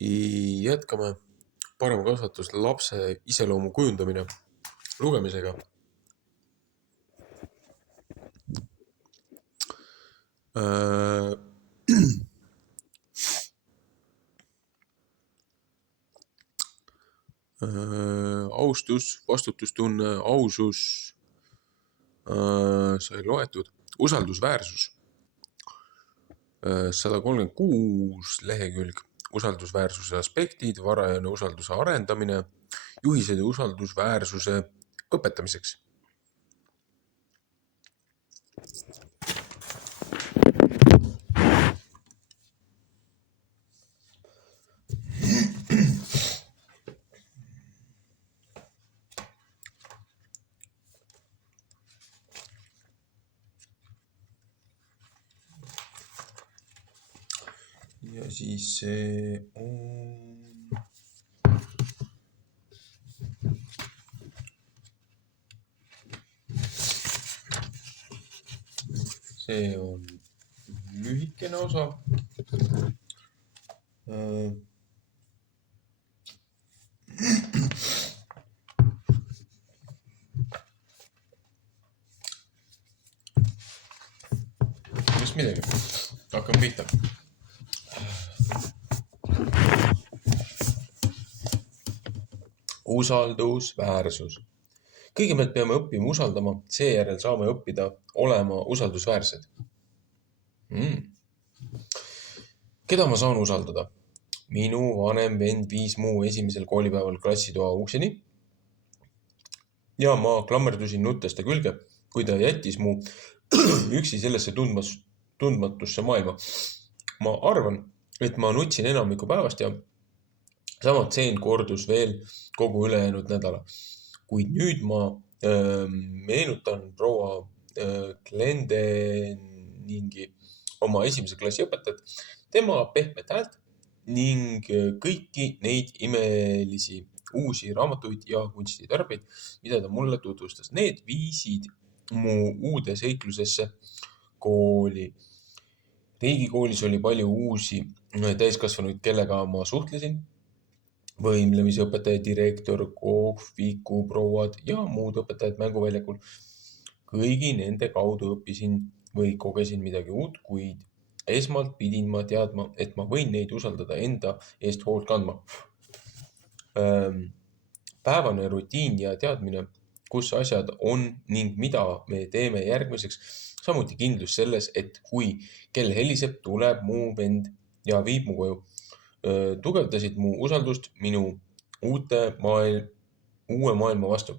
Jätkame parema kasvatus lapse iseloomu kujundamine lugemisega. Austus, vastutustunne, ausus, sai loetud, usaldusväärsus, 136 lehekülg, usaldusväärsuse aspektid, varajane usalduse arendamine, juhised ja usaldusväärsuse õpetamiseks. Ja siis see on lühikene osa. Just midagi. Hakkame pihta. Usaldusväärsus. Kõigepealt peame õppima usaldama, seejärel saame õppida olema usaldusväärsed. Keda ma saan usaldada? Minu vanem vend viis mu esimesel koolipäeval klassitoa ukseni ja ma klammerdusin nuttes ta külge, kui ta jättis mu üksi sellesse tundmatusse maailma. Ma arvan, et ma nutsin enamiku päevast ja sama tseen kordus veel kogu ülejäänud nädala. Kuid nüüd ma meenutan proua Glendeningi oma esimese klassi õpetajat, tema pehmet häält ning kõiki neid imelisi uusi raamatuid ja kunstitarbeid, mida ta mulle tutvustas. Need viisid mu uude seiklusesse kooli. Riigikoolis oli palju uusi täiskasvanuid, kellega ma suhtlesin. Võimlemisõpetaja, direktor, kohviku prouad ja muud õpetajad mänguväljakul. Kõigi nende kaudu õppisin või kogesin midagi uut, kuid esmalt pidin ma teadma, et ma võin neid usaldada enda eest hoolt kandma. Päevane rutiin ja teadmine, kus asjad on ning mida me teeme järgmiseks, samuti kindlus selles, et kui kell heliseb, tuleb mu vend ja viib mu koju. Tugevdasid mu usaldust minu uue maailma vastu.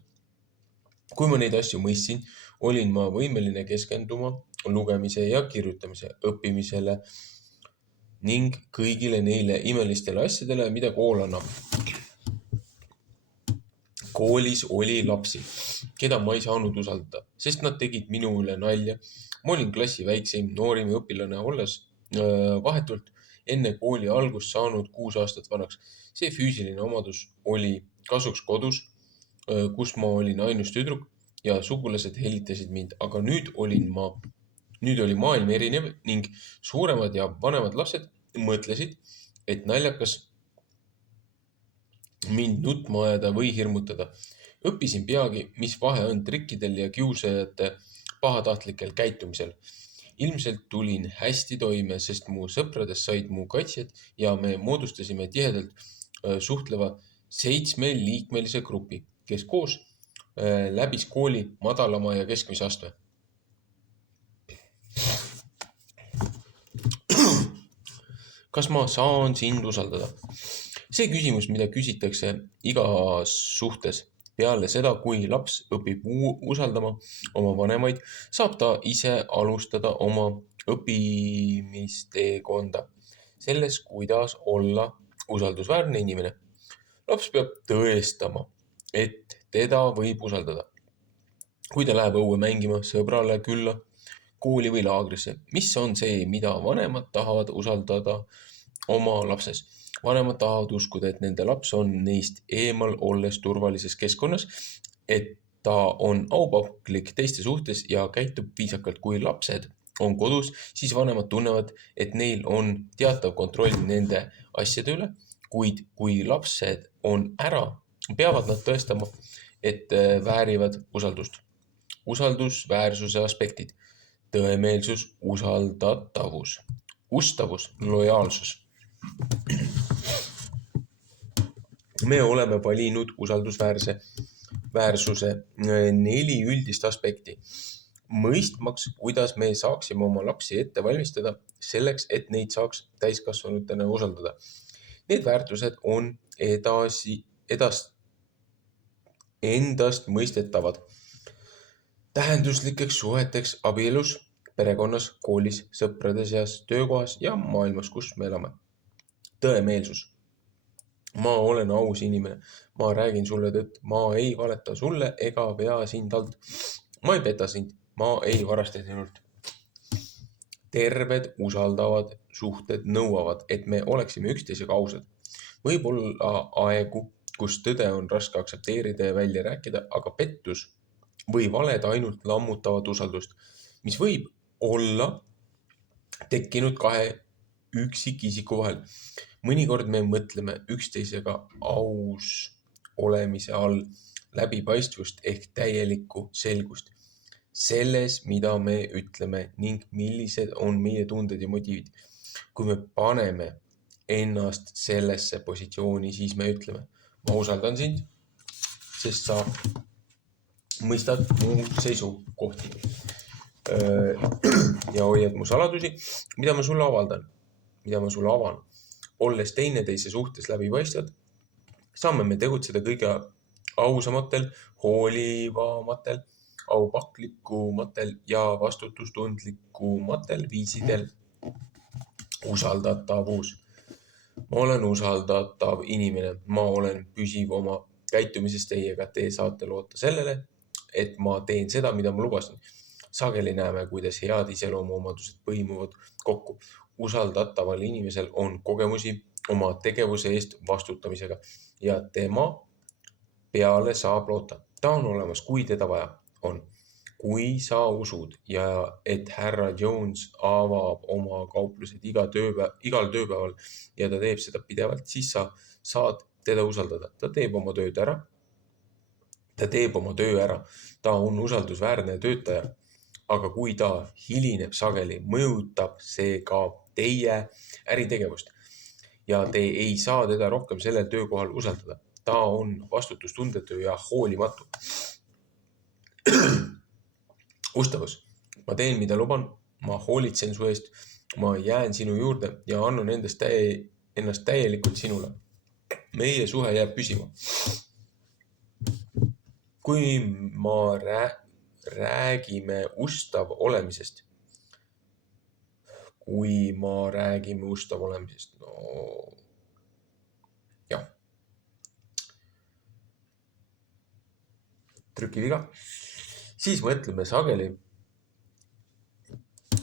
Kui ma neid asju mõistsin, olin ma võimeline keskenduma lugemise ja kirjutamise õppimisele ning kõigile neile imelistele asjadele, mida kool annab. Koolis oli lapsi, keda ma ei saanud usaldada, sest nad tegid minu üle nalja. Ma olin klassi väikseim noorim õpilane olles vahetult enne kooli algust saanud 6 aastat vanaks. See füüsiline omadus oli kasuks kodus, kus ma olin ainus tüdruk ja sugulased hellitasid mind, aga nüüd oli maailm erinev ning suuremad ja vanemad lapsed mõtlesid, et naljakas mind nutma ajada või hirmutada. Õppisin peagi, mis vahe on trikkidel ja kiusajate pahatahtlikel käitumisel. Ilmselt tulin hästi toime, sest mu sõpradest said mu kaitsjad ja me moodustasime tihedalt suhtleva 7-liikmelise grupi, kes koos läbis kooli madalama ja keskmise astme. Kas ma saan sind usaldada? See küsimus, mida küsitakse igas suhtes. Peale seda, kui laps õpib usaldama oma vanemaid, saab ta ise alustada oma õppimisteekonda selles, kuidas olla usaldusväärne inimene. Laps peab tõestama, et teda võib usaldada. Kui ta läheb õue mängima, sõbrale külla, kooli või laagrisse, mis on see, mida vanemad tahavad usaldada oma lapses? Vanemad tahavad uskuda, et nende laps on neist eemal olles turvalises keskkonnas, et ta on aupaklik teiste suhtes ja käitub viisakalt. Kui lapsed on kodus, siis vanemad tunnevad, et neil on teatav kontroll nende asjade üle. Kuid kui lapsed on ära, peavad nad tõestama, et väärivad usaldust. Usaldusväärsuse aspektid. Tõemeelsus, usaldatavus, ustavus, lojaalsus. Me oleme valinud usaldusväärsuse 4 üldist aspekti, mõistmaks, kuidas me saaksime oma lapsi ette valmistada selleks, et neid saaks täiskasvanutena usaldada. Need väärtused on endastmõistetavad tähenduslikeks suheteks abielus, perekonnas, koolis, sõprade seas, töökohas ja maailmas, kus me elame. Tõemeelsus. Ma olen aus inimene. Ma räägin sulle tõtt. Ma ei valeta sulle ega vea sind alt. Ma ei peta sind. Ma ei varasta sinult. Terved, usaldavad suhted nõuavad, et me oleksime üksteisega ausad. Võib olla aegu, kus tõde on raske aktsepteerida ja välja rääkida, aga pettus või valed ainult lammutavad usaldust, mis võib olla tekkinud 2 üksikisiku vahel. Mõnikord me mõtleme üksteisega aus olemise all läbipaistvust ehk täielikku selgust selles, mida me ütleme ning millised on meie tunded ja motiivid. Kui me paneme ennast sellesse positsiooni, siis me ütleme, ma usaldan sind, sest sa mõistad mu seisukohti ja hoiad mu saladusi, mida ma sulle avan. Olles teineteise suhtes läbipaistvad, saame me tegutseda kõige ausamatel, hoolivamatel, aupaklikumatel ja vastutustundlikumatel viisidel. Usaldatavus. Ma olen usaldatav inimene, ma olen püsiv oma käitumises teiega, te saate loota sellele, et ma teen seda, mida ma lubasin. Sageli näeme, kuidas head iseloomuomadused põimuvad kokku. Usaldataval inimesel on kogemusi oma tegevuse eest vastutamisega ja tema peale saab loota. Ta on olemas, kui teda vaja on. Kui sa usud ja et härra Jones avab oma kauplused igal tööpäeval ja ta teeb seda pidevalt, siis sa saad teda usaldada. Ta teeb oma töö ära. Ta on usaldusväärne töötaja. Aga kui ta hilineb sageli, mõjutab see ka teie äritegevust ja te ei saa teda rohkem sellel töökohal usaldada. Ta on vastutustundetu ja hoolimatu. Ustavus. Ma teen, mida luban, ma hoolitsen su eest, ma jään sinu juurde ja annan ennast täielikult sinule. Meie suhe jääb püsima. Kui ma räägime ustav olemisest, no jah, trükiviga, siis mõtleme sageli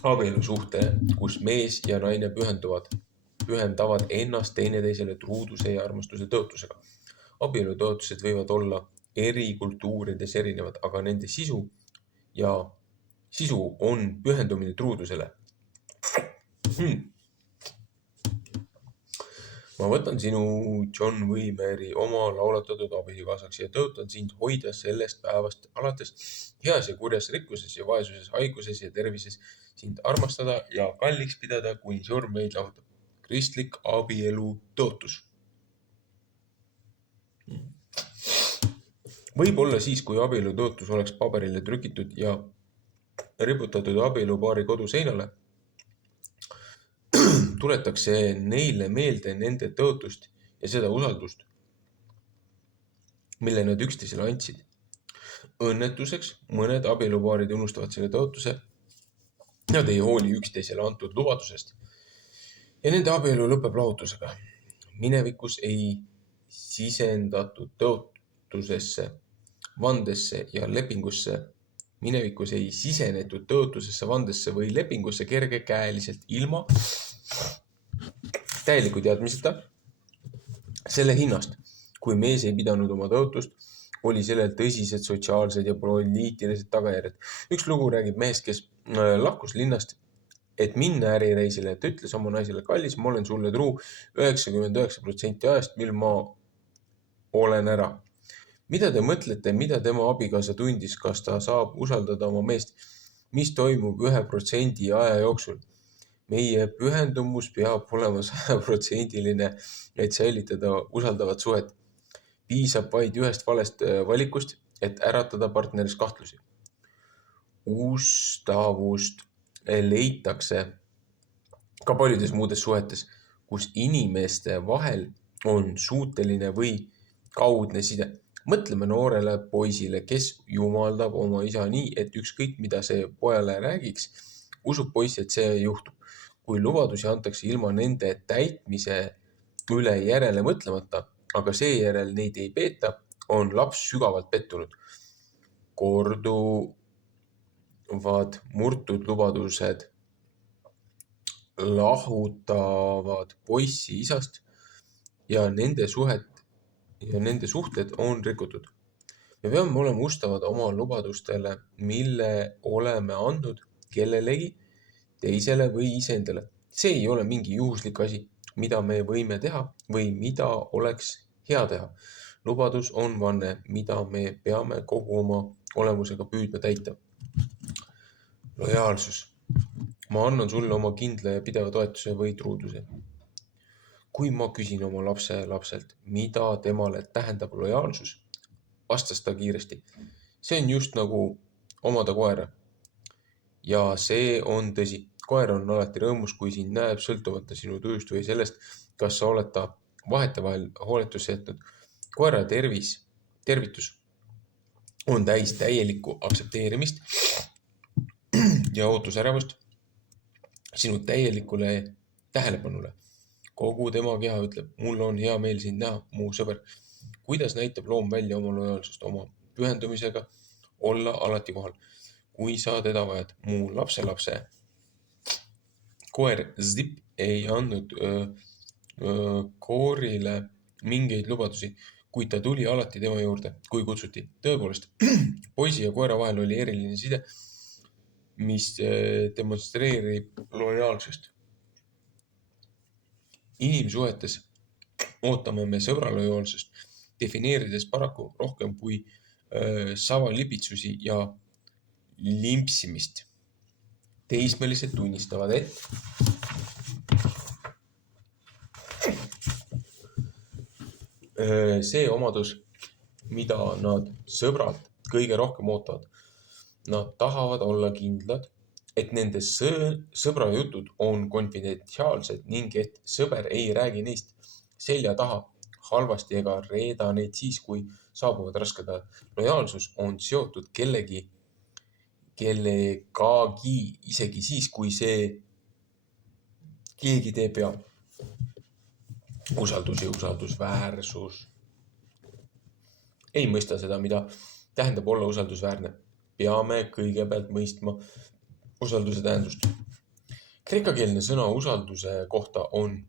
abielusuhte, kus mees ja naine pühendavad ennast teineteisele truuduse ja armastuse tõotusega. Abielutõotused võivad olla eri kultuurides erinevad, aga nende sisu on pühendumine truudusele. Ma võtan sinu, John või Mary, oma laulatatud abikaasaks ja tõotan sind hoida sellest päevast alates heas ja kurjas, rikkuses ja vaesuses, haiguses ja tervises, sind armastada ja kalliks pidada, kuni surm meid lahutab. Kristlik abielu tõotus. Võib-olla siis, kui abielu tõotus oleks paberile trükitud ja riputatud abielupaari koduseinale, tuletakse neile meelde nende tõotust ja seda usaldust, mille nad üksteisele andsid. Õnnetuseks mõned abielupaarid unustavad selle tõotuse, nad ei hooli üksteisele antud lubadusest ja nende abielu lõpeb lahutusega. Minevikus ei sisendatud tõotusesse, vandesse ja lepingusse. Minevikus ei sisenetud tõotusesse, vandesse või lepingusse kergekäeliselt ilma täieliku teadmiseta selle hinnast. Kui mees ei pidanud oma tõotust, oli sellel tõsised sotsiaalsed ja poliitilised tagajärjed. Üks lugu räägib mehest, kes lahkus linnast, et minna ärireisile, et ütles oma naisele, kallis, ma olen sulle truu 99% ajast, mil ma olen ära. Mida te mõtlete, mida tema abikaasa tundis, kas ta saab usaldada oma meest? Mis toimub 1% aja jooksul? Meie pühendumus peab olema 100%-line, et säilitada usaldavat suhet. Piisab vaid ühest valest valikust, et äratada partneris kahtlusi. Ustavust leitakse ka paljudes muudes suhetes, kus inimeste vahel on suuteline või kaudne side. Mõtleme noorele poisile, kes jumaldab oma isa nii, et ükskõik mida see pojale räägiks, usub poiss, et see juhtub. Kui lubadusi antakse ilma nende täitmise üle järele mõtlemata, aga seejärel neid ei peeta, on laps sügavalt pettunud. Korduvad murtud lubadused lahutavad poissi isast ja nende suhted on rikutud. Me peame olema ustavad oma lubadustele, mille oleme andnud kellelegi teisele või iseendale. See ei ole mingi juhuslik asi, mida me võime teha või mida oleks hea teha. Lubadus on vanne, mida me peame kogu oma olemusega püüdma täita. Lojaalsus. Ma annan sulle oma kindla ja pideva toetuse või truudluse. Kui ma küsin oma lapselt, mida temale tähendab lojaalsus, vastas ta kiiresti. See on just nagu omada koera. Ja see on tõsi. Koer on alati rõõmus, kui sind näeb, sõltumata sinu tujust või sellest, kas sa oled ta vahetevahel hooletusse jätnud. Koera tervitus on täis täielikku aktsepteerimist ja ootusärevust sinu täielikule tähelepanule. Kogu tema keha ütleb, mul on hea meel sind näha, mu sõber. Kuidas näitab loom välja oma lojaalsust oma pühendumisega olla alati kohal? Kui sa teda vajad, mu lapselapse koer Zip ei andnud Koorile mingeid lubadusi, kuid ta tuli alati tema juurde, kui kutsuti. Tõepoolest, poisi ja koera vahel oli eriline side, mis demonstreerib lojaalsust. Inimsuhetes ootame me sõbra lojaalsust, defineerides paraku rohkem kui savalipitsusi ja limpsimist. Teismelised tunnistavad, et see omadus, mida nad sõbralt kõige rohkem ootavad. Nad tahavad olla kindlad, et nende sõbra jutud on konfidentsiaalsed ning et sõber ei räägi neist selja taha halvasti ega reeda neid siis, kui saabuvad rasked ajad. Lojaalsus on seotud kellegagi, isegi siis, kui see keegi teeb vea. Usaldus ja usaldusväärsus. Ei mõista seda, mida tähendab olla usaldusväärne. Peame kõigepealt mõistma usalduse tähendust. Kreekakeelne sõna usalduse kohta on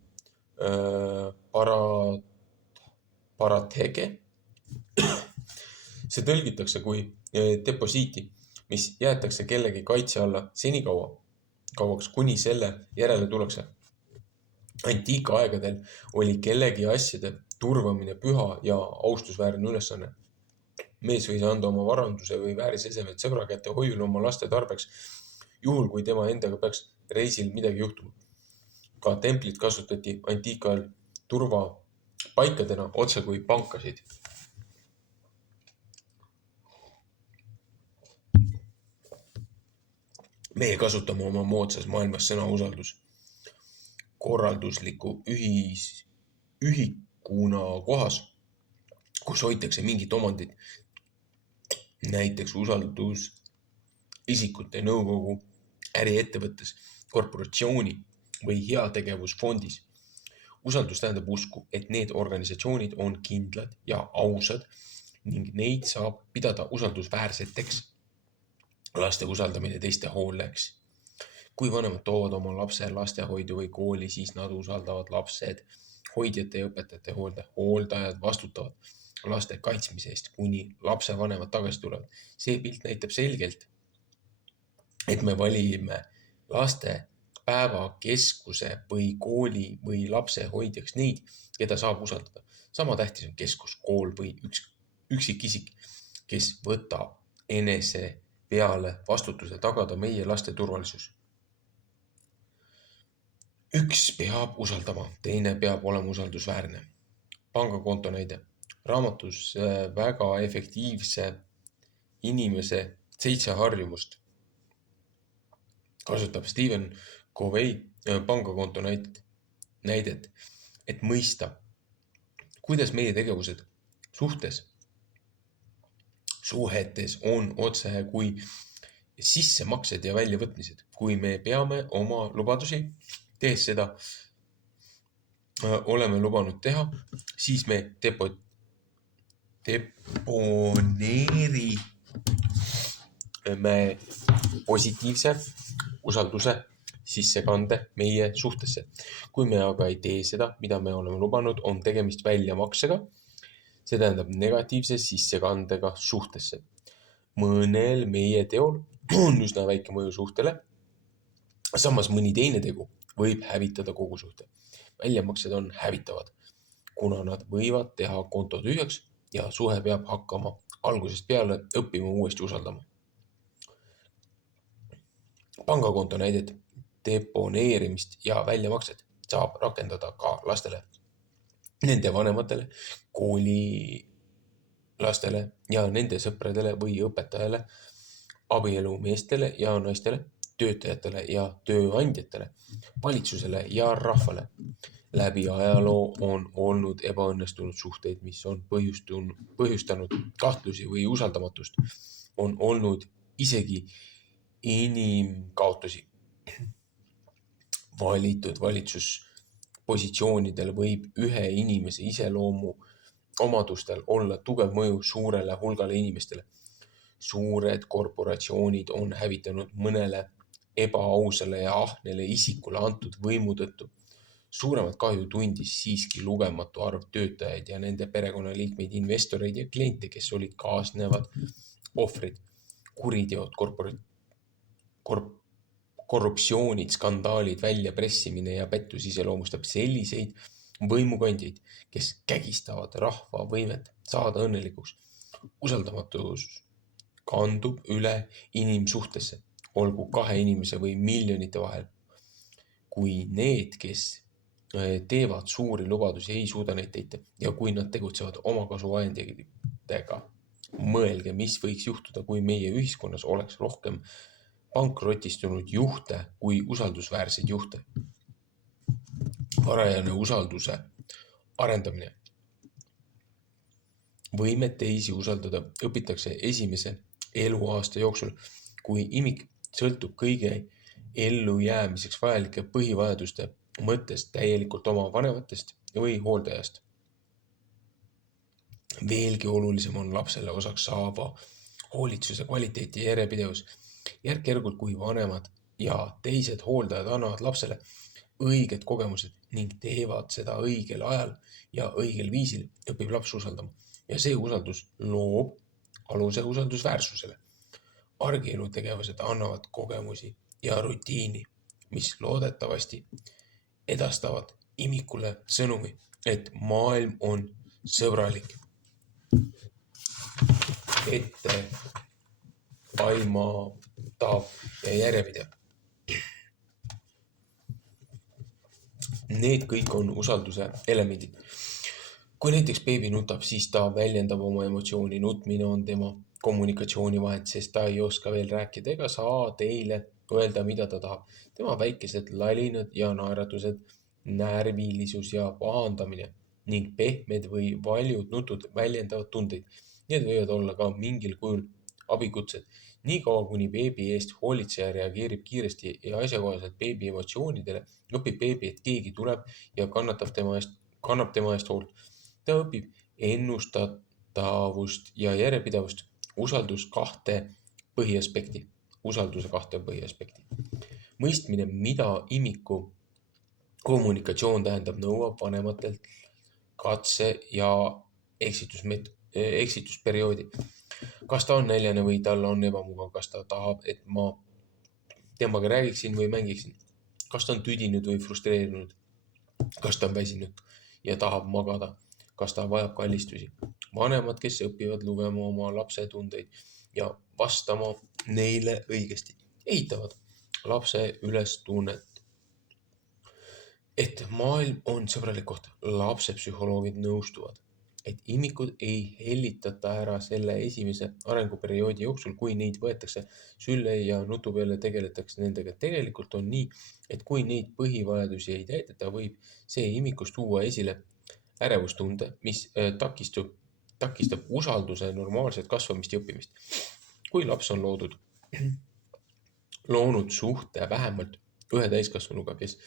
paratege. See tõlgitakse kui deposiiti, mis jäetakse kellegi kaitse alla senikauaks, kuni selle järele tullakse. Antiikaegadel oli kellegi asjade turvamine püha ja austusväärne ülesanne. Mees võis anda oma varanduse või väärisesemed sõbra kätte hoiule oma laste tarbeks, juhul kui tema endaga peaks reisil midagi juhtuma. Ka templit kasutati antiikajal turvapaikadena otse kui pankasid. Meie kasutame oma moodsas maailmas sõna usaldus korraldusliku ühikuna kohas, kus hoitakse mingit omandit, näiteks usaldus isikute nõukogu, äriettevõttes, korporatsiooni või heategevusfondis. Usaldus tähendab usku, et need organisatsioonid on kindlad ja ausad ning neid saab pidada usaldusväärseteks. Laste usaldamine teiste hooleks. Kui vanemad toovad oma lapse lastehoidu või kooli, siis nad usaldavad lapsed hoidjate ja õpetajate hoolde. Hooldajad vastutavad laste kaitsmise eest, kuni lapse vanemad tagasi tulevad. See pilt näitab selgelt, et me valime laste päevakeskuse või kooli või lapse hoidjaks neid, keda saab usaldada. Sama tähtis on keskus, kool või üksikisik, kes võtab enese peale vastutuse tagada meie laste turvalisus. Üks peab usaldama, teine peab olema usaldusväärne. Pangakonto näide. Raamatus väga efektiivse inimese 7 harjumust kasutab Stephen Covey pangakonto näidet, et mõista, kuidas meie tegevused suhetes on otse kui sissemaksed ja väljavõtmised. Kui me peame oma lubadusi, tehes seda oleme lubanud teha, siis me deponeerime positiivse usalduse sissekande meie suhtesse. Kui me aga ei tee seda, mida me oleme lubanud, on tegemist väljamaksega. See tähendab negatiivse sissekandega suhtesse. Mõnel meie teol on üsna väike mõju suhtele. Samas mõni teine tegu võib hävitada kogu suhte. Väljamaksed on hävitavad, kuna nad võivad teha konto tühjaks ja suhe peab hakkama algusest peale õppima uuesti usaldama. Pangakonto näidet, deponeerimist ja väljamakset saab rakendada ka lastele, nende vanematele, koolilastele ja nende sõpradele või õpetajale, abielumeestele ja naistele, töötajatele ja tööandjatele, valitsusele ja rahvale. Läbi ajaloo on olnud ebaõnnestunud suhteid, mis on põhjustanud kahtlusi või usaldamatust. On olnud isegi inimkaotusi. Valitud valitsuspositsioonidel võib ühe inimese iseloomu omadustel olla tugev mõju suurele hulgale inimestele. Suured korporatsioonid on hävitanud mõnele ebaausale ja ahnele isikule antud võimu tõttu. Suuremat kahju tundis siiski lugematu arv töötajaid ja nende perekonnaliikmeid, investoreid ja kliente, kes olid kaasnevad ohvrid. Kuriteod, korruptsioonid, skandaalid, väljapressimine ja pettus iseloomustab selliseid võimukandjaid, kes kägistavad rahva võimet saada õnnelikuks. Usaldamatus kandub üle inimsuhtesse, olgu 2 inimese või miljonite vahel. Kui need, kes teevad suuri lubadusi, ei suuda neid täita ja kui nad tegutsevad omakasuvahenditega, mõelge, mis võiks juhtuda, kui meie ühiskonnas oleks rohkem pankrotistunud juhte kui usaldusväärseid juhte. Varajane usalduse arendamine. Võimet teisi usaldada õpitakse esimese eluaasta jooksul, kui imik sõltub kõige ellujäämiseks vajalike põhivajaduste mõttest täielikult oma vanematest või hooldajast. Veelgi olulisem on lapsele osaks saava hoolitsuse kvaliteet ja järjepidevus. Järk-järgult, kui vanemad ja teised hooldajad annavad lapsele õiged kogemused ning teevad seda õigel ajal ja õigel viisil, õpib laps usaldama. Ja see usaldus loob aluse usaldusväärsusele. Argielu tegevused annavad kogemusi ja rutiini, mis loodetavasti edastavad imikule sõnumi, et maailm on sõbralik, etteaimatav ja järjepidev. Need kõik on usalduse elemendid. Kui näiteks beebi nutab, siis ta väljendab oma emotsiooni. Nutmine on tema kommunikatsioonivahend, sest ta ei oska veel rääkida ega saa teile öelda, mida ta tahab. Tema väikesed lalinad ja naeratused, närvilisus ja pahandamine ning pehmed või valjud nutud väljendavad tundeid. Need võivad olla ka mingil kujul abikutsed. Niikaua kuni beebi eest hoolitseja reageerib kiiresti ja asjakohaselt beebi emotsioonidele, õpib beebi, et keegi tuleb ja kannab tema eest hoolt. Ta õpib ennustatavust ja järjepidevust. Usalduse 2 põhiaspekti. Mõistmine, mida imiku kommunikatsioon tähendab, nõuab vanematelt katse- ja eksitusperioodi. Kas ta on näljane või tal on ebamugav, kas ta tahab, et ma temaga räägiksin või mängiksin. kas ta on tüdinud või frustreerunud, kas ta on väsinud ja tahab magada, kas ta vajab kallistusi. Vanemad, kes õpivad lugema oma lapse tundeid ja vastama neile õigesti, ehitavad lapse üles tunnet, et maailm on sõbralik koht. Lapsepsühholoogid nõustuvad, et imikud ei hellitata ära selle esimese arenguperioodi jooksul, kui neid võetakse sülle ja nutu peale tegeletakse nendega. Tegelikult on nii, et kui neid põhivajadusi ei täideta, võib see imikus tuua esile ärevustunde, mis takistab usalduse normaalset kasvamist ja õppimist. Kui laps on loonud suhte vähemalt ühe täiskasvanuga, kes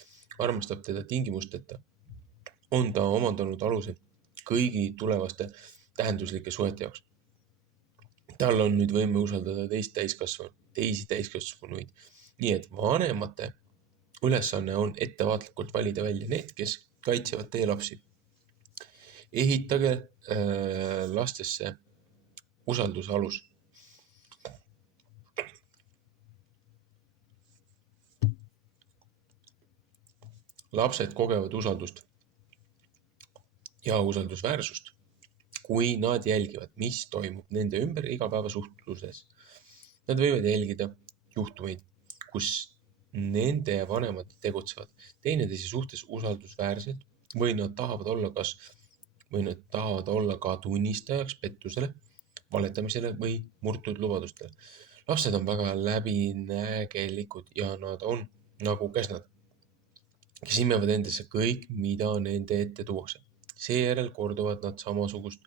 armastab teda tingimusteta, on ta omandanud aluse kõigi tulevaste tähenduslike suhete jaoks. Tal on nüüd võime usaldada teisi täiskasvanuid. Nii et vanemate ülesanne on ettevaatlikult valida välja need, kes kaitsevad teie lapsi. Ehitage lastesse usalduse alus. Lapsed kogevad usaldust ja usaldusväärsust, kui nad jälgivad, mis toimub nende ümber igapäevasuhtluses. Nad võivad jälgida juhtumeid, kus nende vanemad tegutsevad teineteise suhtes usaldusväärselt või nad tahavad olla ka tunnistajaks pettusele, valetamisele või murtud lubadustele. Lapsed on väga läbinägelikud ja nad on nagu käsnad, kes imevad endasse kõik, mida nende ette tuuakse. Seejärel korduvad nad samasugust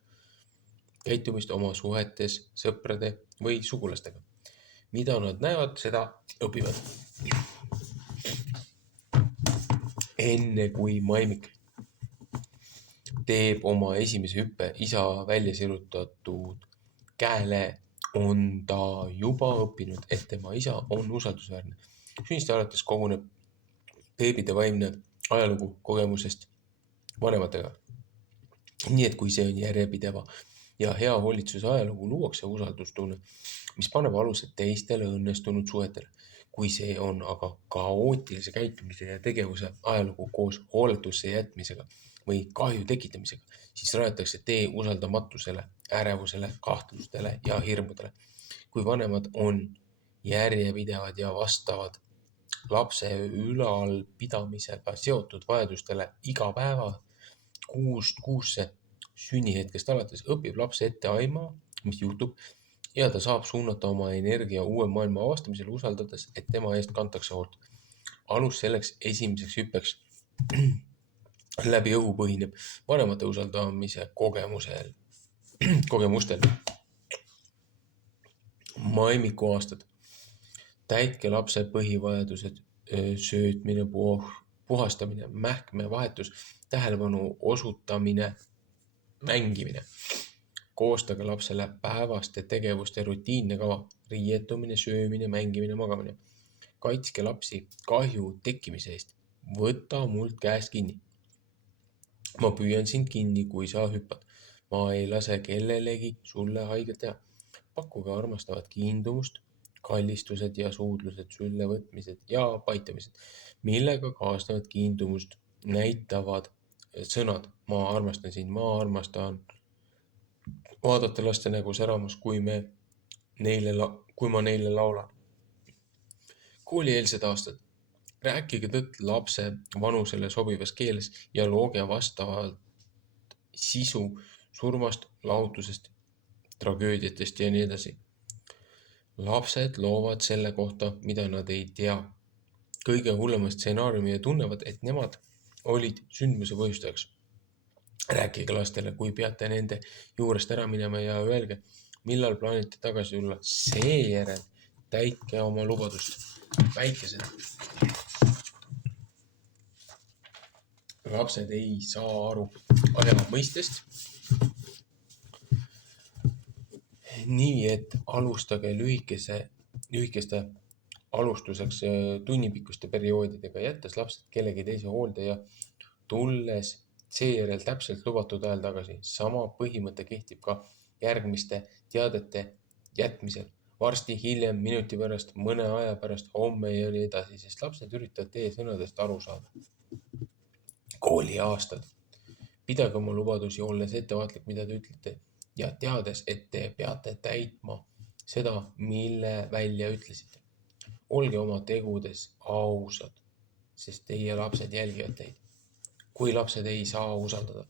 käitumist oma suhetes sõprade või sugulastega. Mida nad näevad, seda õpivad. Enne kui maimik teeb oma esimese hüppe isa välja sirutatud käele, on ta juba õppinud, et tema isa on usaldusväärne. Sünnist alates koguneb beebide vaimne ajalugu kogemusest vanematega. Nii et kui see on järjepideva ja hea hoolitsuse ajalugu, luuakse usaldustunne, mis paneb aluse teistele õnnestunud suhetele. Kui see on aga kaootilise käitumise ja tegevuse ajalugu koos hooletusse jätmisega või kahju tekitamisega, siis rajatakse tee usaldamatusele, ärevusele, kahtlustele ja hirmudele. Kui vanemad on järjepidevad ja vastavad lapse ülalpidamisega seotud vajadustele iga päeva, kuust kuusse sünnihetkest alates õpib laps ette aimama, mis juhtub, ja ta saab suunata oma energia uue maailma avastamisele, usaldades, et tema eest kantakse hoolt. Alus selleks esimeseks hüppeks läbi õhu põhineb vanemate usaldamise kogemustel. Maimiku aastad. Täitke lapse põhivajadused, söötmine, puhastamine, mähkme vahetus, tähelepanu osutamine, mängimine. Koostage lapsele päevaste tegevuste rutiinne kava, riietumine, söömine, mängimine, magamine. Kaitske lapsi kahju tekkimise eest. Võta mult käest kinni. Ma püüan sind kinni, kui sa hüppad. Ma ei lase kellelegi sulle haiget teha. Pakkuge armastavat kiindumust, kallistused ja suudlused, süllevõtmised ja paitamised, millega kaasnevad kiindumust näitavad sõnad. Ma armastan sind, ma armastan vaadata laste nägu säramas, kui ma neile laulan. Koolieelsed aastad. Rääkige tõtt lapse vanusele sobivas keeles ja looge vastavalt sisu surmast, lahutusest, tragöödiatest ja nii edasi. Lapsed loovad selle kohta, mida nad ei tea. Kõige hullema stsenaariumi ja tunnevad, et nemad olid sündmuse põhjustajaks. Rääkige lastele, kui peate nende juurest ära minema ja öelge, millal plaanite tagasi tulla. Seejärel täitke oma lubadust. Väikesed. Lapsed ei saa aru aja mõistest. Nii et alustage lühikeste alustuseks tunnipikkuste perioodidega, jättes lapsed kellegi teise hoolde ja tulles seejärel täpselt lubatud ajal tagasi. Sama põhimõte kehtib ka järgmiste teadete jätmisel. varsti, hiljem, minuti pärast, mõne aja pärast, homme ja nii edasi, sest lapsed üritavad teie sõnadest aru saada. Kooliaastad. Pidage oma lubadusi, olles ettevaatlik, mida te ütlete ja teades, et te peate täitma seda, mille välja ütlesite. Olge oma tegudes ausad, sest teie lapsed jälgivad teid. Kui lapsed ei saa usaldada.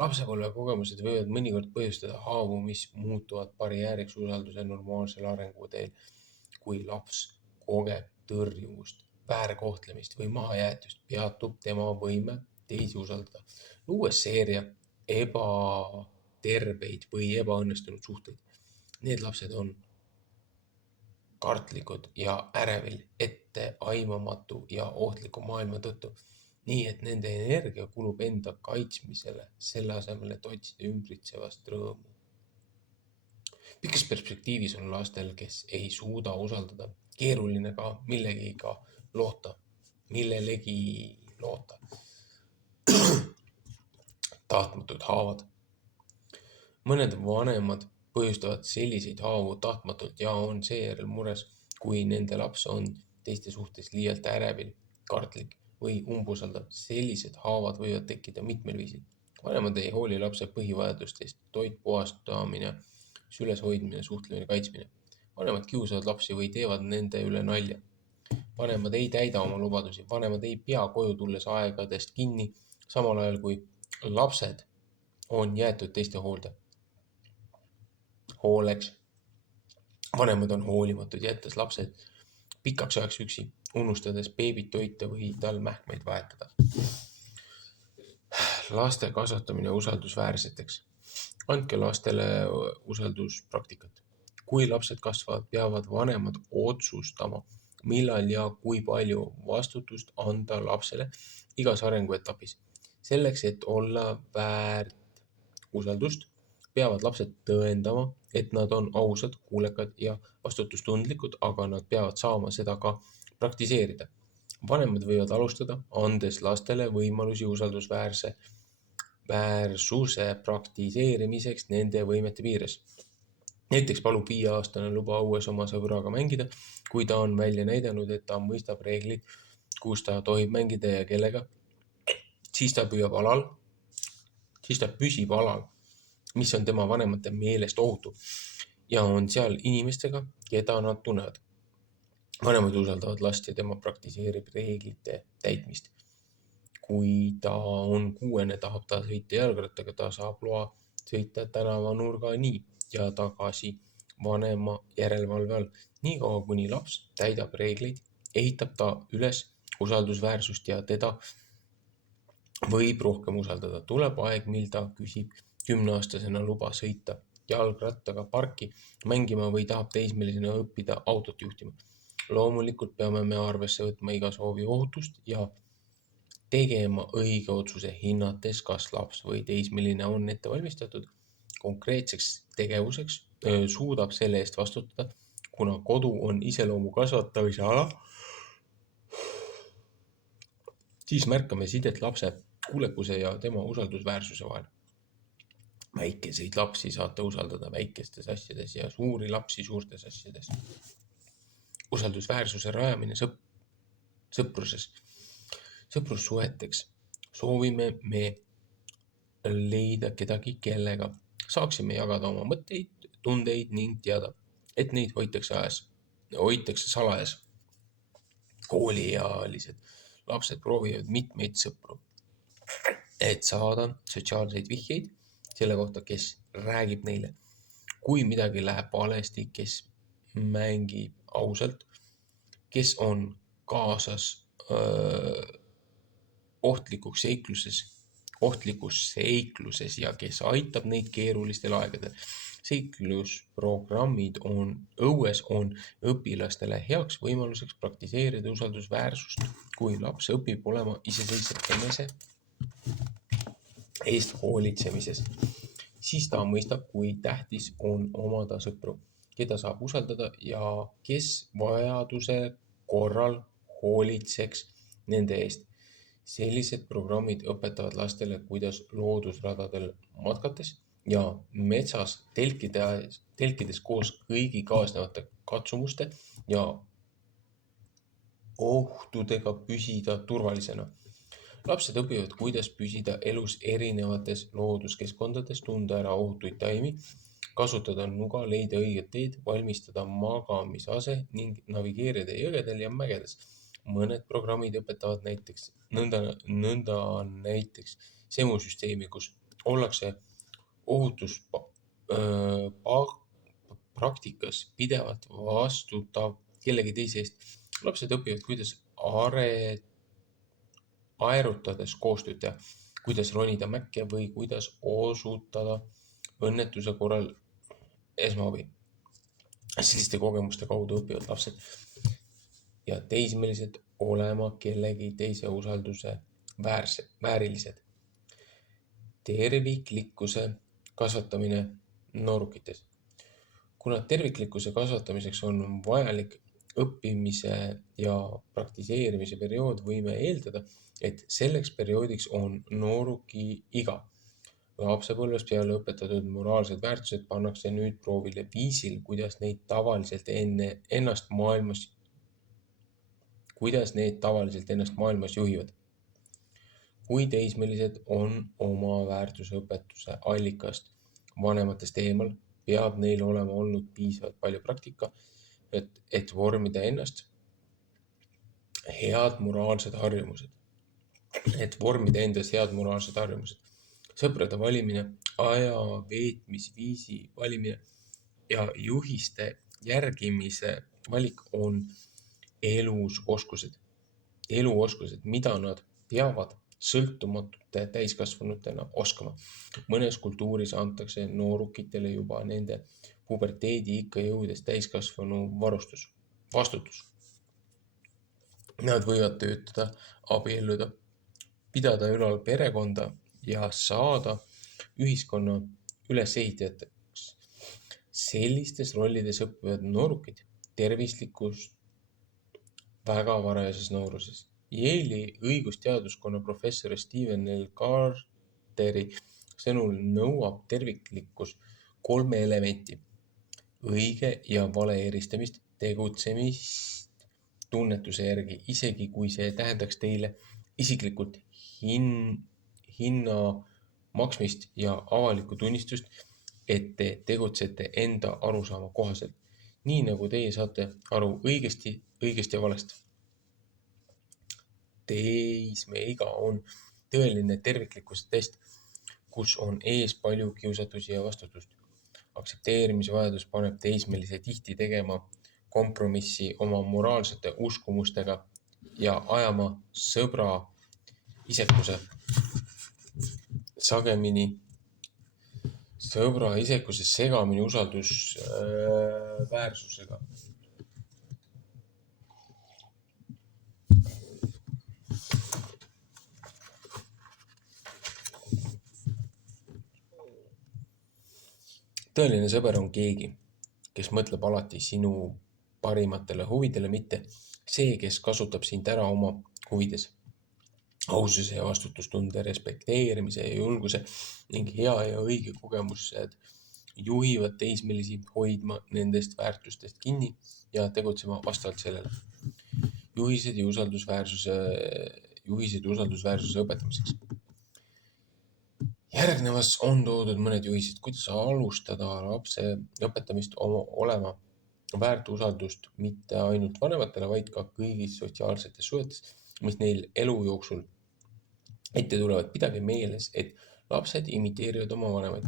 Lapsepõlve kogemused võivad mõnikord põhjustada haavu, mis muutuvad barjääriks usalduse normaalsel arenguteel. Kui laps kogeb tõrjumust, väärkohtlemist või mahajäetust, peatub tema võime teisi usaldada. Luues seeria ebaterveid või ebaõnnestunud suhteid. Need lapsed on kartlikud ja ärevil etteaimamatu ja ohtliku maailma tõttu. Nii et nende energia kulub enda kaitsmisele, selle asemel, et otsida ümbritsevast rõõmu. Pikas perspektiivis on lastel, kes ei suuda usaldada, keeruline ka millelegi loota. Tahtmatud haavad. Mõned vanemad põhjustavad selliseid haavu tahtmatult ja on seejärel mures, kui nende laps on teiste suhtes liialt ärevil, kartlik või umbusaldav. Sellised haavad võivad tekkida mitmel viisil. Vanemad ei hooli lapse põhivajadustest, toit, puhastamine, süles hoidmine, suhtlemine, kaitsmine. Vanemad kiusavad lapsi või teevad nende üle nalja. Vanemad ei täida oma lubadusi, vanemad ei pea koju tulles aegadest kinni, samal ajal kui lapsed on jäetud teiste hooleks. Vanemad on hoolimatud, jättes lapsed pikaks ajaks üksi, unustades beebit toita või tal mähkmeid vahetada. Laste kasvatamine usaldusväärseteks. Andke lastele usalduspraktikat. Kui lapsed kasvavad, peavad vanemad otsustama, millal ja kui palju vastutust anda lapsele igas arenguetapis. Selleks, et olla väärt usaldust, peavad lapsed tõendama, et nad on ausad, kuulekad ja vastutustundlikud, aga nad peavad saama seda ka praktiseerida. Vanemad võivad alustada, andes lastele võimalusi usaldusväärsuse praktiseerimiseks nende võimete piires. Näiteks palub 5-aastane luba õues oma sõbraga mängida, kui ta on välja näidanud, et ta mõistab reeglid, kus ta tohib mängida ja kellega. Siis ta püsib alal, mis on tema vanemate meelest ohutu ja on seal inimestega, keda nad tunnevad. Vanemad usaldavad last ja tema praktiseerib reeglite täitmist. Kui ta on 6, tahab ta sõita jalgrattaga, ta saab loa sõita tänavanurga nii ja tagasi vanema järelevalve all. Nii kaua, kuni laps täidab reegleid, ehitab ta üles usaldusväärsust ja teda võib rohkem usaldada. Tuleb aeg, mil ta küsib 10-aastasena luba sõita jalgrattaga parki mängima või tahab teismelisena õppida autot juhtima. Loomulikult peame me arvesse võtma iga soovi ohutust ja tegema õige otsuse, hinnates, kas laps või teismeline on ette valmistatud konkreetseks tegevuseks, suudab selle eest vastutada, kuna kodu on iseloomu kasvatamise ala. Siis märkame sidet lapse kuulekuse ja tema usaldusväärsuse vahel. Väikeseid lapsi saate usaldada väikestes asjades ja suuri lapsi suurtes asjades. Usaldusväärsuse rajamine sõprussuheteks. Soovime me leida kedagi, kellega saaksime jagada oma mõtteid, tundeid ning teada, et neid hoitakse salajas. Kooliealised lapsed proovivad mitmeid sõpru, et saada sotsiaalseid vihjeid selle kohta, kes räägib neile. Kui midagi läheb valesti, kes mängib ausalt, kes on kaasas ohtlikus seikluses ja kes aitab neid keerulistel aegadel. Seiklusprogrammid õues on õpilastele heaks võimaluseks praktiseerida usaldusväärsust, kui laps õpib olema iseseisev enese eest hoolitsemises. Siis ta mõistab, kui tähtis on omada sõpru, keda saab usaldada ja kes vajaduse korral hoolitseks nende eest. Sellised programmid õpetavad lastele, kuidas loodusradadel matkates ja metsas telkides koos kõigi kaasnevate katsumuste ja ohtudega püsida turvalisena. Lapsed õpivad, kuidas püsida elus erinevates looduskeskkondades, tunda ära ohutuid taimi, kasutada nuga, leida õiget teed, valmistada magamisase ning navigeerida jõgedel ja mägedes. Mõned programmid õpetavad näiteks semusüsteemi, kus ollakse praktikas pidevalt vastutav kellegi teise eest. Lapsed õpivad, kuidas aerutades koostööd teha, kuidas ronida mäkke või kuidas osutada õnnetuse korral esmaabi. Selliste kogemuste kaudu õpivad lapsed ja teismelised olema kellegi teise usalduse väärilised. Terviklikkuse kasvatamine noorukites. Kuna terviklikkuse kasvatamiseks on vajalik õppimise ja praktiseerimise periood, võime eeldada, et selleks perioodiks on nooruki iga. Lapsepõlvest peale õpetatud moraalsed väärtused pannakse nüüd proovile viisil, kuidas need tavaliselt ennast maailmas juhivad. Kui teismelised on oma väärtusõpetuse allikast vanematest eemal, peab neil olema olnud piisavalt palju praktika, et vormida ennast head moraalsed harjumused. Sõprade valimine, aja veetmisviisi valimine ja juhiste järgimise valik on eluoskused, mida nad peavad sõltumatute täiskasvanutena oskama. Mõnes kultuuris antakse noorukitele juba nende puberteedi ikka jõudes täiskasvanu vastutus. Nad võivad töötada, abielluda, pidada ülal perekonda ja saada ühiskonna ülesehitajateks. Sellistes rollides õpivad noorukid tervislikkust väga varajases nooruses. Yale'i õigusteaduskonna professor Stephen L. Carteri sõnul nõuab terviklikkus 3 elementi: õige ja vale eristamist, tegutsemist tunnetuse järgi, isegi kui see tähendaks teile isiklikult hinna maksmist ja avalikku tunnistust, et te tegutsete enda arusaama kohaselt, nii nagu teie saate aru õigesti ja valesti. Teismeiga on tõeline terviklikkuse test, kus on ees palju kiusatusi ja vastutust. Aktsepteerimise vajadus paneb teismelise tihti tegema kompromissi oma moraalsete uskumustega ja ajama sõbra isekuse segamini usaldusväärsusega. Tõeline sõber on keegi, kes mõtleb alati sinu parimatele huvidele, mitte see, kes kasutab sind ära oma huvides. Aususe ja vastutustunde, respekteerimise ja julguse ning hea ja õige kogemused juhivad teismelisi hoidma nendest väärtustest kinni ja tegutsema vastavalt sellele. Juhised usaldusväärsuse õpetamiseks. Järgnevas on toodud mõned juhised, kuidas alustada lapse õpetamist olema väärt usaldust mitte ainult vanematele, vaid ka kõigis sotsiaalsetes suhetes, mis neil elu jooksul ette tulevad. Pidage meeles, et lapsed imiteerivad oma vanemaid,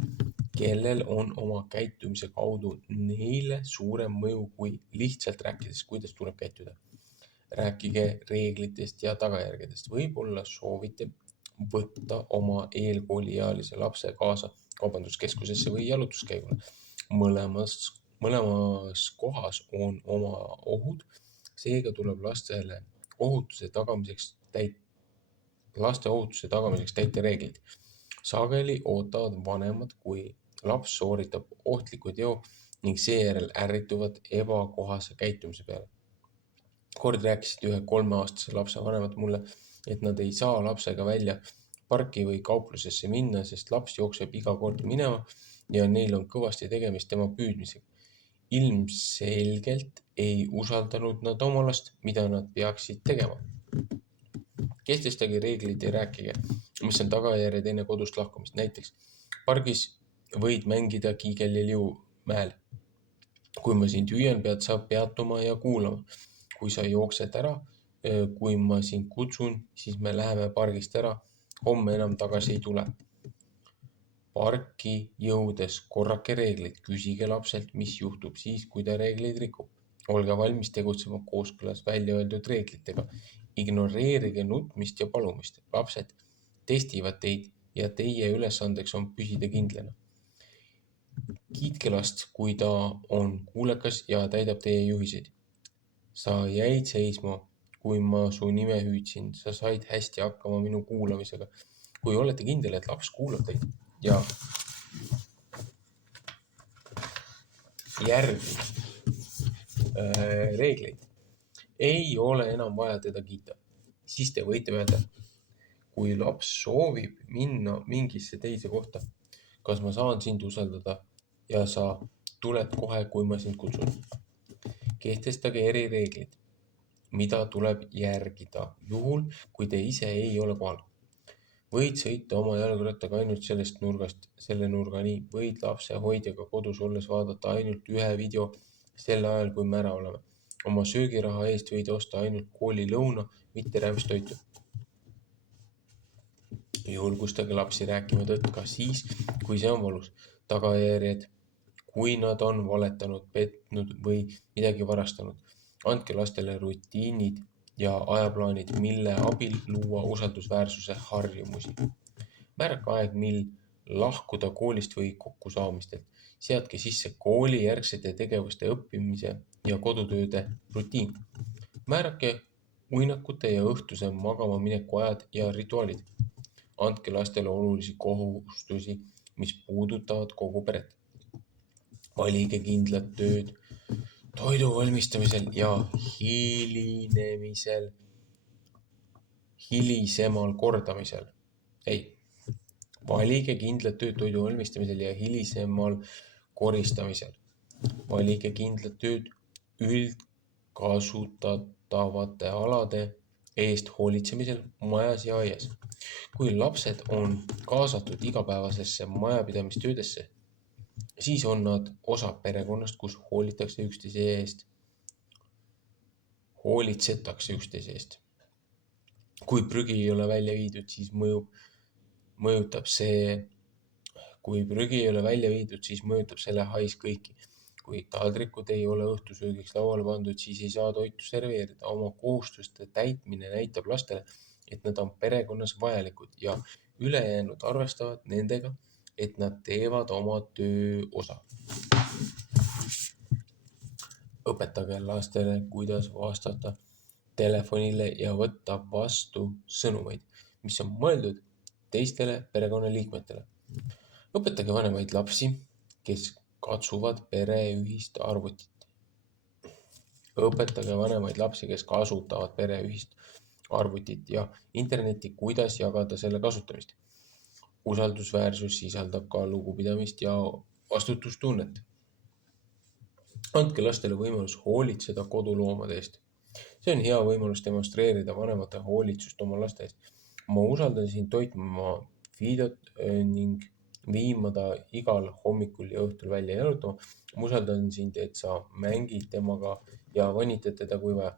kellel on oma käitumise kaudu neile suurem mõju kui lihtsalt rääkides, kuidas tuleb käituda. Rääkige reeglitest ja tagajärgedest. Võib-olla soovite võtta oma eelkooliealise lapse kaasa kaubanduskeskusesse või jalutuskäigule. Mõlemas kohas on oma ohud, seega tuleb laste ohutuse tagamiseks täita reeglid. Sageli ootavad vanemad, kui laps sooritab ohtliku teo ning seejärel ärrituvad ebakohase käitumise peale. Kord rääkisid ühe 3-aastase lapse vanemad mulle, et nad ei saa lapsega välja, parki või kauplusesse minna, sest laps jookseb iga kord minema ja neil on kõvasti tegemist tema püüdmisega. Ilmselgelt ei usaldanud nad oma last, mida nad peaksid tegema. Kehtestage reeglid ja rääkige, mis on tagajärjed enne kodust lahkumist. Näiteks pargis võid mängida kiigelliliumäel. Kui ma sind hüüan, pead sa peatuma ja kuulama. Kui sa jooksed ära, kui ma sind kutsun, siis me läheme pargist ära. Homme enam tagasi ei tule. Parki jõudes korrake reeglid. Küsige lapselt, mis juhtub siis, kui ta reegleid rikub. Olge valmis tegutsema kooskõlas välja öeldud reeglitega. Ignoreerige nutmist ja palumist. Lapsed testivad teid ja teie ülesandeks on püsida kindlana. Kiitke last, kui ta on kuulekas ja täidab teie juhiseid. Sa jäid seisma, kui ma su nime hüüdsin. Sa said hästi hakkama minu kuulamisega. Kui olete kindel, et laps kuulab teid ja järgib reegleid, ei ole enam vaja teda kiita. Siis te võite öelda, kui laps soovib minna mingisse teise kohta, kas ma saan sind usaldada ja sa tuled kohe, kui ma sind kutsun. Kehtestage erireeglid, mida tuleb järgida juhul, kui te ise ei ole kohal. Võid sõita oma jalgrattaga ainult sellest nurgast selle nurgani, võid lapse hoidjaga kodus olles vaadata ainult ühe video sel ajal, kui me ära oleme. Oma söögiraha eest võid osta ainult koolilõuna, mitte rämpstoitu. Julgustage lapsi rääkima tõtt ka siis, kui see on valus. Tagajärjed, kui nad on valetanud, petnud või midagi varastanud. Andke lastele rutiinid ja ajaplaanid, mille abil luua usaldusväärsuse harjumusi. Määrake aeg, mil lahkuda koolist või kokkusaamistelt. Seadke sisse koolijärgsete tegevuste õppimise ja kodutööde rutiin. Määrake uinakute ja õhtuse magama mineku ajad ja rituaalid. Andke lastele olulisi kohustusi, mis puudutavad kogu peret. Valige kindlad tööd toidu valmistamisel ja hilisemal kordamisel. Valige kindlad tööd toidu valmistamisel ja hilisemal koristamisel. Valige kindlad tööd üldkasutatavate alade eest hoolitsemisel majas ja aias. Kui lapsed on kaasatud igapäevasesse majapidamistöödesse, siis on nad osa perekonnast, kus hoolitsetakse üksteise eest. Kui prügi ei ole välja viidud, siis mõjutab selle hais kõiki. Kui taldrikud ei ole õhtusöögiks lauale pandud, siis ei saa toitu serveerida. Oma kohustuste täitmine näitab lastele, et nad on perekonnas vajalikud ja ülejäänud arvestavad nendega, et nad teevad oma töö osa. Õpetage lastele, kuidas vastata telefonile ja võtta vastu sõnumeid, mis on mõeldud teistele perekonnaliikmetele. Õpetage vanemaid lapsi, kes katsuvad pereühist arvutit. Õpetage vanemaid lapsi, kes kasutavad pereühist arvutit ja internetti, kuidas jagada selle kasutamist. Usaldusväärsus sisaldab ka lugupidamist ja vastutustunnet. Andke lastele võimalus hoolitseda koduloomade eest. See on hea võimalus demonstreerida vanemate hoolitsust oma laste eest. Ma usaldan sind toitma Fiidot ning viima ta igal hommikul ja õhtul välja jalutama. Ma usaldan sind, et sa mängid temaga ja vanitad teda, kui vaja.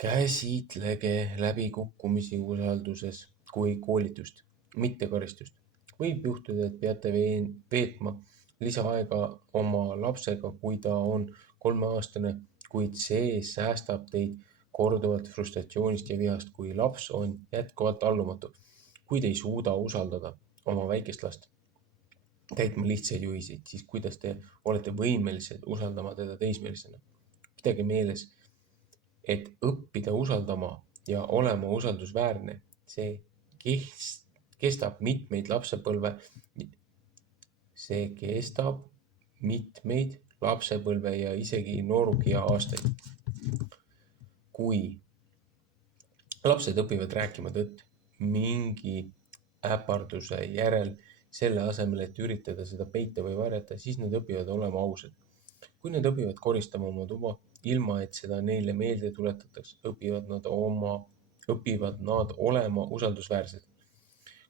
Käsitlege läbikukkumisi usalduses kui koolitust, mitte karistust. Võib juhtuda, et peate veetma lisaaega oma lapsega, kui ta on 3-aastane, kuid see säästab teid korduvalt frustratsioonist ja vihast, kui laps on jätkuvalt allumatu. Kui te ei suuda usaldada oma väikest last täitma lihtsaid juhiseid, siis kuidas te olete võimelised usaldama teda teismelisena? Pidage meeles, et õppida usaldama ja olema usaldusväärne, see kestab mitmeid lapsepõlve ja isegi noorukia aastaid. Kui lapsed õpivad rääkima tõtt, mingi äparduse järel, selle asemel, et üritada seda peita või varjata, siis nad õpivad olema ausad. Kui nad õpivad koristama oma tuba, ilma et seda neile meelde tuletataks, õpivad nad olema usaldusväärsed.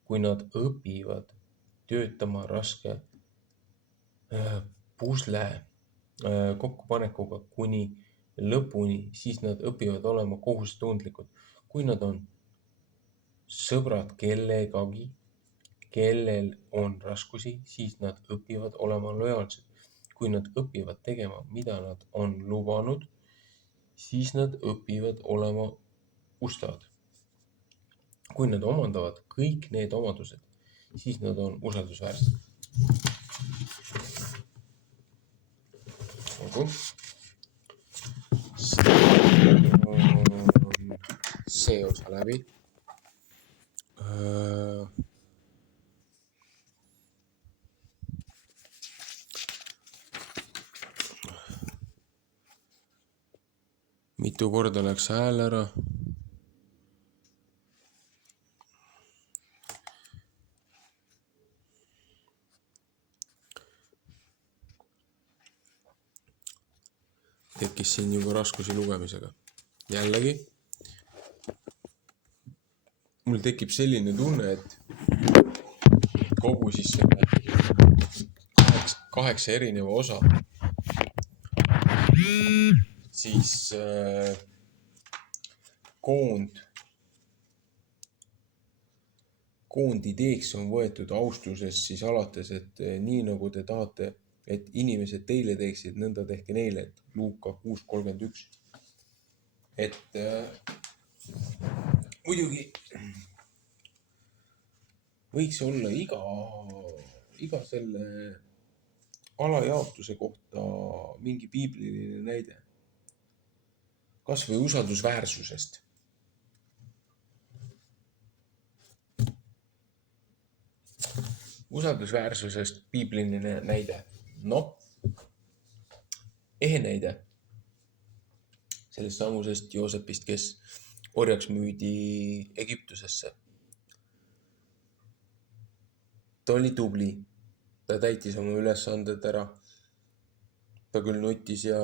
Kui nad õpivad töötama raske pusle kokkupanekuga kuni lõpuni, siis nad õpivad olema kohusetundlikud. Kui nad on sõbrad kellegagi, kellel on raskusi, siis nad õpivad olema lojaalsed. Kui nad õpivad tegema, mida nad on lubanud, siis nad õpivad olema ustavad. Kui nad omandavad kõik need omadused, siis nad on usaldusväärsed. See osa läbi. Mitu korda läks hääl ära. Tekkis siin juba raskusi lugemisega. Jällegi. Mul tekib selline tunne, et kogu siis kaheksa erineva osa siis koondideeks on võetud austusest siis alates, et nii nagu te tahate, et inimesed teile teeksid, nõnda tehke neile, et Luuka 6:31. Et muidugi võiks olla iga selle alajaotuse kohta mingi piibliline näide. Kas või usaldusväärsusest. Usaldusväärsusest piibliline näide. Ehe näide sellest samusest Joosepist, kes orjaks müüdi Egiptusesse. Ta oli tubli. Ta täitis oma ülesanded ära. Ta küll nutis ja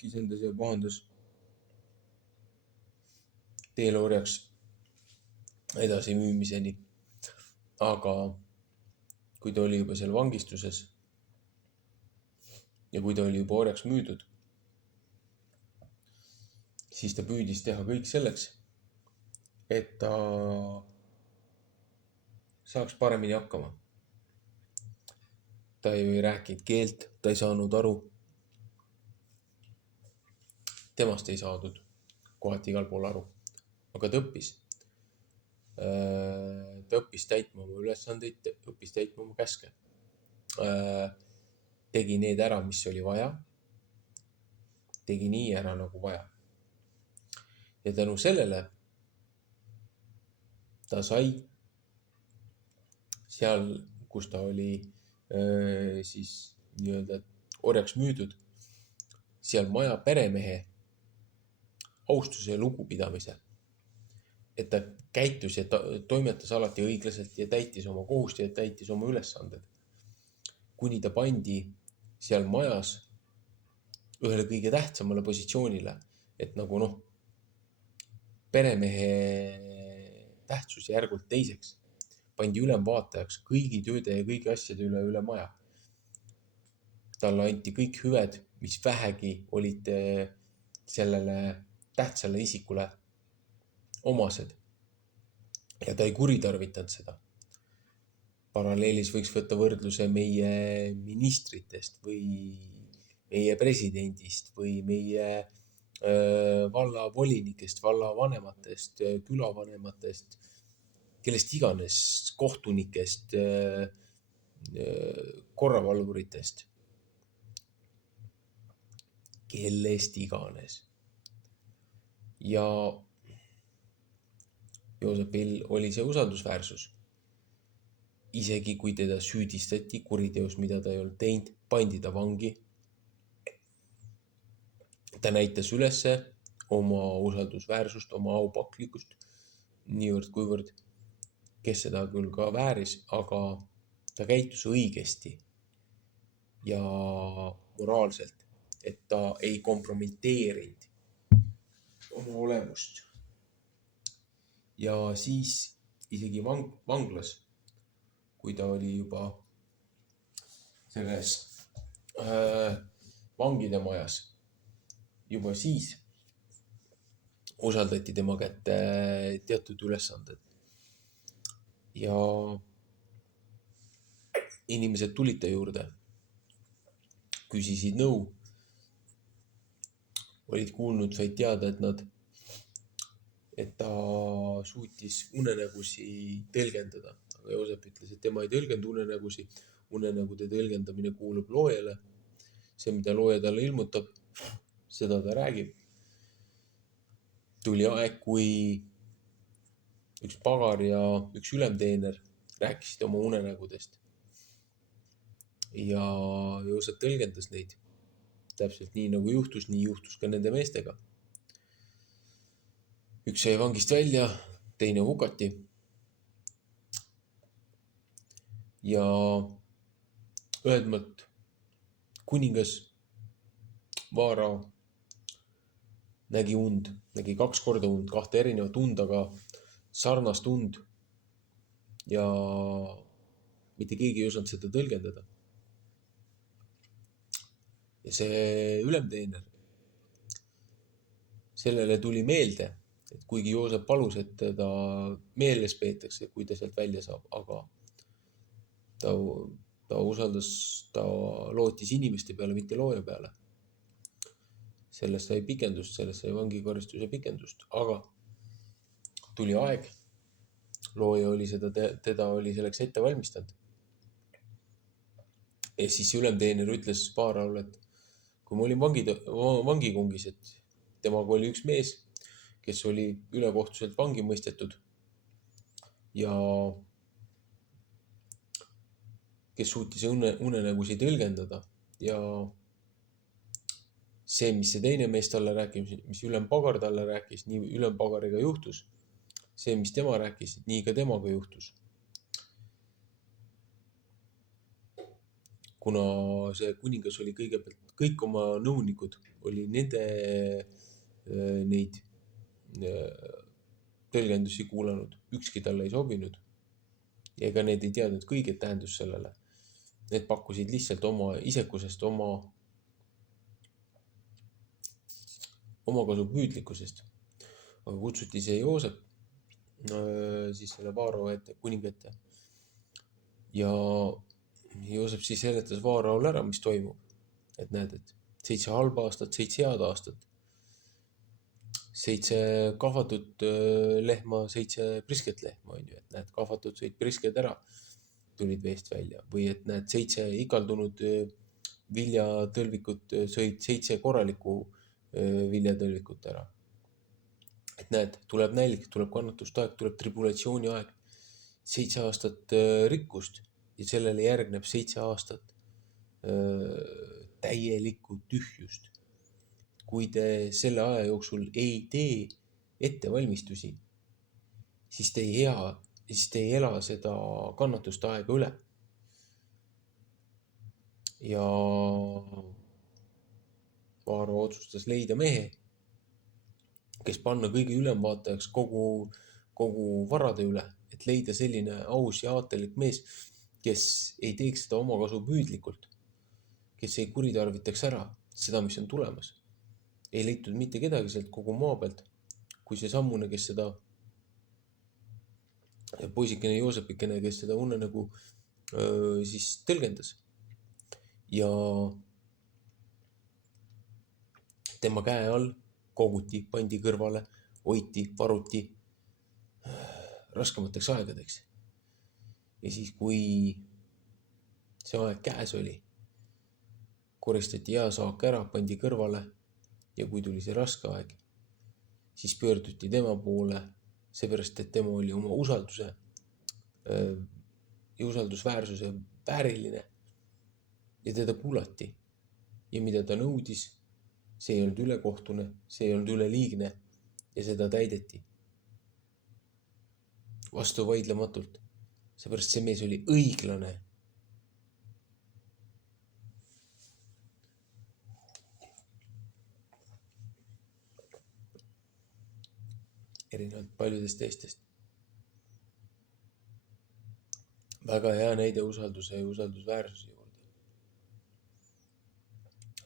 kisendas ja pahandas teel orjaks edasi müümiseni. Aga kui ta oli juba seal vangistuses ja kui ta oli juba orjaks müüdud, siis ta püüdis teha kõik selleks, et ta saaks paremini hakkama. Ta ei rääkinud keelt, ta ei saanud aru. Temast ei saadud kohati igal pool aru, aga ta õppis. Ta õppis täitma oma ülesandeid, õppis täitma oma käske. Tegi need ära, mis oli vaja. Tegi nii ära, nagu vaja. Ja tänu sellele ta sai seal, kus ta oli siis nii-öelda orjaks müüdud, seal maja peremehe austuse ja lugupidamise. Et ta käitus ja toimetas alati õiglaselt ja täitis oma kohusti ja täitis oma ülesanded. Kuni ta pandi seal majas ühele kõige tähtsamale positsioonile, et nagu peremehe tähtsuse järgult teiseks pandi ülemvaatajaks kõigi tööde ja kõigi asjade üle maja. Talle anti kõik hüved, mis vähegi olid sellele tähtsale isikule omased. Ja ta ei kuritarvitanud seda. Paralleelis võiks võtta võrdluse meie ministritest või meie presidendist või meie vallavolinikest, vallavanematest, külavanematest, kellest iganes, kohtunikest, korravalvuritest, kellest iganes. Ja Joosepil oli see usaldusväärsus. Isegi kui teda süüdistati kuriteos, mida ta ei olnud teinud, pandi ta vangi. Ta näitas ülesse oma usaldusväärsust, oma aupaklikkust. niivõrd kuivõrd, kes seda küll ka vääris, aga ta käitus õigesti ja moraalselt, et ta ei kompromiteerinud oma olemust. Ja siis isegi vanglas, kui ta oli juba selles vangide majas, juba siis usaldati tema kätte teatud ülesanded. Ja inimesed tulid ta juurde, küsisid nõu, olid kuulnud, said teada, et ta suutis unenägusi tõlgendada. Aga Joosep ütles, et tema ei tõlgenda unenägusi. Unenägude tõlgendamine kuulub loojale. See, mida looja talle ilmutab, seda ta räägib. Tuli aeg, kui üks pagar ja üks ülemteener rääkisid oma unenägudest. Ja Joosep tõlgendas neid. Täpselt nii nagu juhtus, nii juhtus ka nende meestega. Üks sai vangist välja, teine hukati. Ja ühedmalt kuningas Vaarao nägi und, nägi 2 korda und, 2 erinevat und, aga sarnast und. Ja mitte keegi ei osanud seda tõlgendada. Ja see ülemteener, sellele tuli meelde, et kuigi Joosep palus, et teda meeles peetakse, kui ta sealt välja saab, aga ta usaldas, ta lootis inimeste peale, mitte looja peale. Sellest sai pikendust, sellest sai vangikaristuse pikendust, aga tuli aeg, looja oli teda oli selleks ette valmistanud. Ja siis ülemteener ütles Vaaraole, et kui ma olin vangikongis, et temaga oli üks mees, kes oli ülekohtuselt vangi mõistetud ja kes suutis unenägusi tõlgendada ja see, mis see teine mees talle rääkis, mis ülempagar talle rääkis, nii ülempagariga juhtus. See, mis tema rääkis, nii ka temaga juhtus. Kuna see kuningas oli kõigepealt, kõik oma nõunikud oli nende neid tõlgendusi kuulanud, ükski talle ei sobinud. Ega need ei teadnud kõiget tähendust sellele. Need pakkusid lihtsalt oma isekusest, omakasu püüdlikkusest. Aga kutsuti see Joosep siis selle Vaarao ette, kuninga ette. Ja Joosep siis seletas Vaaraole ära, mis toimub. Et näed, et 7 halba aastat, 7 head aastat. 7 kahvatut lehma, 7 prisket lehma, on ju. Et näed, kahvatud sõid prisked ära, tulid veest välja. Või et näed, 7 ikaldunud viljatõlvikut sõid 7 korralikku viljatõlvikut ära. Et näed, tuleb nälg, tuleb kannatustaeg, tuleb tribulatsiooni aeg, 7 aastat rikkust ja sellele järgneb 7 aastat täielikku tühjust. Kui te selle aja jooksul ei tee ettevalmistusi, siis te ei ela seda kannatustaega üle. Ja Vaarao otsustas leida mehe, kes panna kõige ülemvaatajaks kogu varade üle, et leida selline aus ja aatelik mees, kes ei teeks seda omakasu püüdlikult, kes ei kuritarvitaks ära seda, mis on tulemas. Ei leitud mitte kedagi sealt kogu maa pealt, kui see sammune, kes seda poisikene Joosepikene, kes seda unenägu siis tõlgendas. Ja tema käe all koguti, pandi kõrvale, hoiti, varuti raskemateks aegadeks. Ja siis, kui see aeg käes oli, koristati hea saak ära, pandi kõrvale ja kui tuli see raske aeg, siis pöörduti tema poole, seepärast, et tema oli oma usalduse ja usaldusväärsuse vääriline ja teda kuulati. Ja mida ta nõudis, see ei olnud ülekohtune, see ei olnud üleliigne ja seda täideti. vastu vaidlematult. Seepärast see mees oli õiglane. Erinevalt paljudest teistest. Väga hea näide usalduse ja usaldusväärsuse juurde.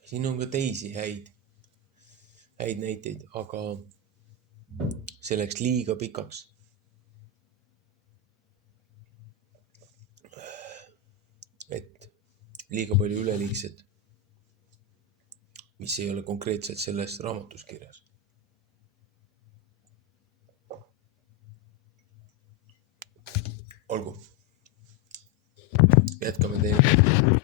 Siin on ka teisi häid näiteid, aga see läks liiga pikaks. Et liiga palju üleliigset, mis ei ole konkreetselt selles raamatus kirjas. Olgu. Jätkame teiega.